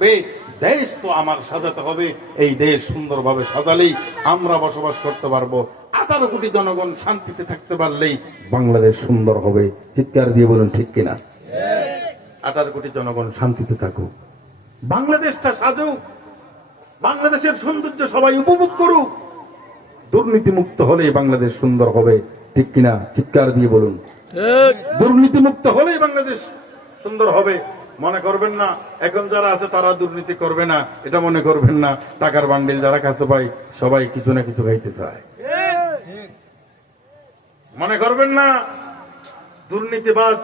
থাকবে। দেশ তো আমার সাজাতে হবে এই দেশ সুন্দরভাবে সাজালেই আমরা বসবাস করতে পারব। আঠারো কোটি জনগণ শান্তিতে থাকতে পারলেই বাংলাদেশ সুন্দর হবে। চিৎকার দিয়ে বলুন ঠিক কিনা? আঠারো কোটি জনগণ শান্তিতে থাকুক। বাংলাদেশটা সাজুক। বাংলাদেশের সৌন্দর্য সবাই উপভোগ করুক। দুর্নীতি মুক্ত হলেই বাংলাদেশ সুন্দর হবে। ঠিক কিনা? চিৎকার দিয়ে বলুন। দুর্নীতি মুক্ত হলেই বাংলাদেশ সুন্দর হবে। মনে করবেন না, এখন যারা আছে তারা দুর্নীতি করবে না, এটা মনে করবেন না। টাকার বান্ডিল যারা কাছে পাই সবাই কিছু না কিছু খাইতে চায়। মনে করবেন না, দুর্নীতিবাজ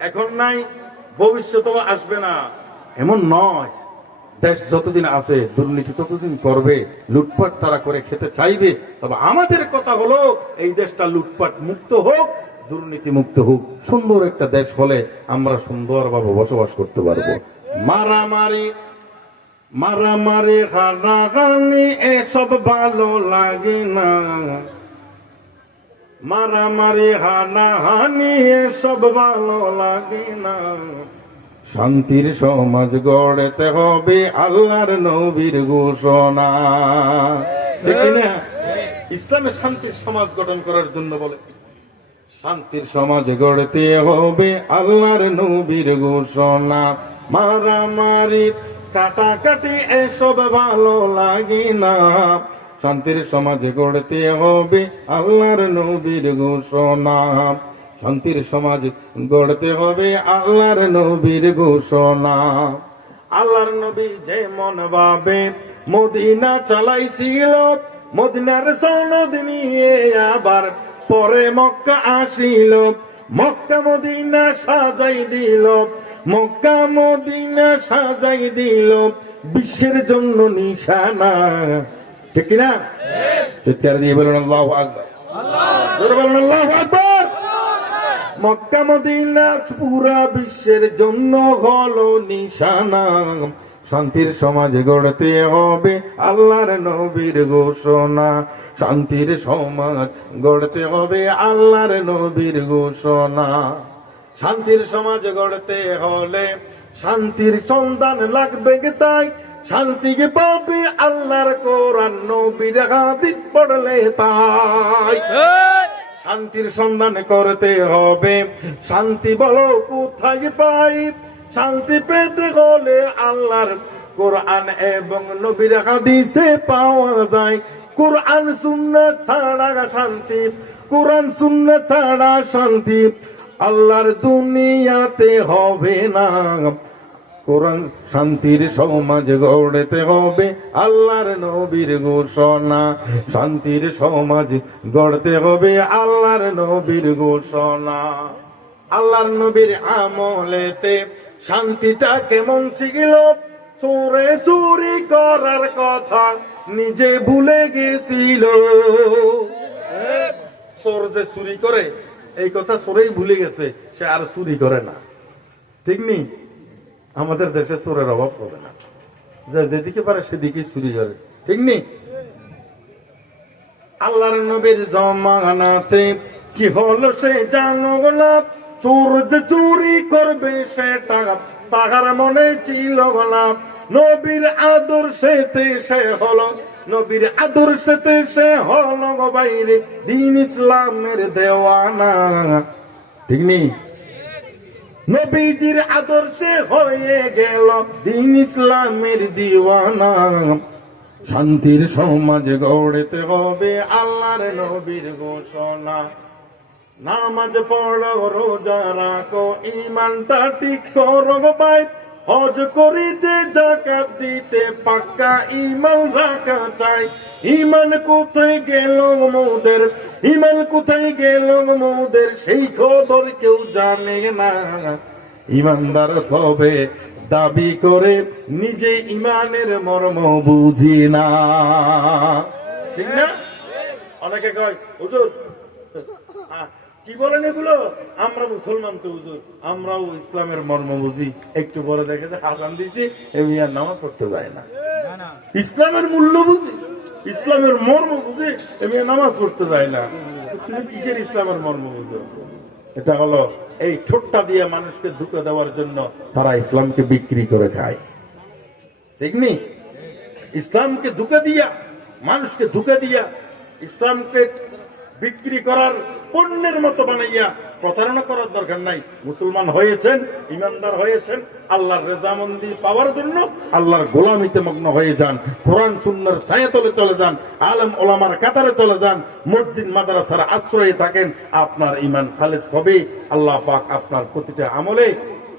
এখন নাই, ভবিষ্যতেও আসবে না। এমন নয়, দেশ যতদিন আছে, দুর্নীতি ততদিন করবে, লুটপাট তারা করে খেতে চাইবে, তবে আমাদের কথা হলো, এই দেশটা লুটপাট মুক্ত হোক দুর্নীতি মুক্ত হোক, সুন্দর একটা দেশ হলে আমরা সুন্দরভাবে বসবাস করতে পারব। মারামারি মারামারি, হানাহানি, এসব ভালো লাগে না। মারামারি, হানাহানি, এসব ভালো লাগে না। শান্তির সমাজ গড়তে হবে আল্লাহর নবীর ঘোষণা। ইসলামের শান্তির সমাজ গঠন করার জন্য বলে। শান্তির সমাজ গড়তে হবে আল্লাহর নবীর ঘোষণা। মারামারি, কাটাকাটি, এসব ভালো লাগে না। শান্তির সমাজ গড়তে হবে আল্লাহর নবীর ঘোষণা। শান্তির সমাজ গড়তে হবে আল্লাহর নবীর ঘোষণা। আল্লাহর নবী যেমন ভাবে, মদিনা চালাইছিল, মদিনার সনদ নিয়ে আবার পরে মক্কা আসিল মক্কা মদিনা সাজাই দিল মক্কা মদিনা সাজাই দিল বিশ্বের জন্য নিশানা। ঠিক না দিয়ে বলুন আল্লাহ আকবর। বলুন আল্লাহ আকবর। মক্কা মদিনা পুরা বিশ্বের জন্য হলো নিশানা। শান্তির সমাজ গড়তে হবে আল্লাহর নবীর ঘোষণা। শান্তির সমাজ গড়তে হবে আল্লাহর নবীর ঘোষণা। শান্তির সমাজ গড়তে হলে শান্তির সন্ধান লাগবে তাই শান্তিকে পাবে? আল্লাহর কোরআন নবীর হাদিস পড়লে তাই। শান্তির সন্ধান করতে হবে। শান্তি বলো কোথায় পাই? শান্তি পেতে হলে আল্লাহর কোরআন এবং নবীর হাদিসে পাওয়া যায়। কোরআন শূন্য ছাড়া শান্তি, কোরআন শূন্য ছাড়া শান্তি আল্লাহর দুনিয়াতে হবে না। কোরআন শান্তির সমাজ গড়তে হবে আল্লাহর নবীর ঘোষণা। শান্তির সমাজ গড়তে হবে আল্লাহর নবীর ঘোষণা। আল্লাহর নবীর আমলেতে শান্তিটা কেমন ছিল চোরে চুরি করার কথা নিজে ভুলে গেছিল। চোর যে চুরি করে, এই কথা চোরেই ভুলে গেছে, সে আর চুরি করে না। ঠিক নেই আমাদের দেশে চোরের অভাব হবে না। যে যেদিকে পারে সেদিকে চুরি করে। ঠিক নেই আল্লাহর নবীর জমানাতে কি হলো সে জানো না? চোর যে চুরি করবে সেটা তাহার মনে ছিল না নবীর আদর্শেতে সে হলো, নবীর আদর্শেতে সে হলো গো বাইরে, দিন ইসলামের দেওয়ানা। ঠিক নেই নবীজির আদর্শে হয়ে গেল দিন ইসলামের দিওয়ানা। শান্তির সমাজ গড়তে হবে আল্লাহর নবীর ঘোষণা। নামাজ পড়ো, রোজা রাখো ইমানটা ঠিক করো ভাই। হজ করিতে জাকাত দিতে পাক্কা ইমান রাখা চাই। ইমান কোথায় গেল মোদের? ইমান কোথায় গেল মোদের? সেই খবর কেউ জানে না। ইমানদার হবে দাবি করে, নিজে ইমানের মর্ম বুঝি না। ঠিক না? অনেকে কয়, হুজুর কি বলেন এগুলো? আমরা মুসলমান তো হুজুর। আমরাও ইসলামের মর্ম বুঝি। একটু পরে দেখে যে হাজান দিছি এমনি আর নামাজ পড়তে যায় না। ইসলামের মূল্য বুঝি ইসলামের মর্ম বুঝি এমনি আর নামাজ পড়তে যায় না। তুমি কিসের ইসলামের মর্ম বুঝো? এটা হলো এই ঠোঁটটা দিয়ে মানুষকে ধুকে দেওয়ার জন্য তারা ইসলামকে বিক্রি করে খায়। ঠিক নি? ইসলামকে ধুকে দিয়া মানুষকে ধুকে দিয়া ইসলামকে বিক্রি করার পণ্যের মতো বানাইয়া প্রতারণা করার দরকার নাই। মুসলমান হয়েছেন, ইমানদার হয়েছেন, আল্লাহর রেজামন্দি পাওয়ার জন্য আল্লাহর গোলামিতে মগ্ন হয়ে যান, কোরআন, সুন্নার সায়াতলে চলে যান, আলম, ওলামার কাতারে চলে যান, মসজিদ, মাদ্রাসার আশ্রয়ে থাকেন, আপনার ইমান খালেজ হবে। আল্লাহ পাক আপনার প্রতিটা আমলে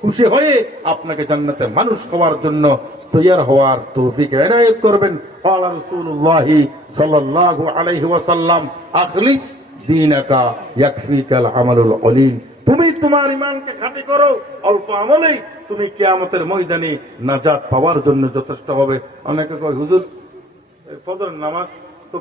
খুশি হয়ে আপনাকে জান্নাতে মানুষ হওয়ার জন্য তৈয়ার হওয়ার তৌফিক এনায়ত করবেন। আল্লাহ রসুল্লাহি সাল্লাহ আলহি ওয়াসাল্লাম, আখলিস। দিনাকা ইয়াকফিকাল আমালুল তুমি তোমার ইমানকে খাঁটি করো। অল্প আমলেই তুমি কেয়ামতের ময়দানে নাজাত পাওয়ার জন্য যথেষ্ট হবে। অনেকে কয়, হুজুর ফজর নামাজ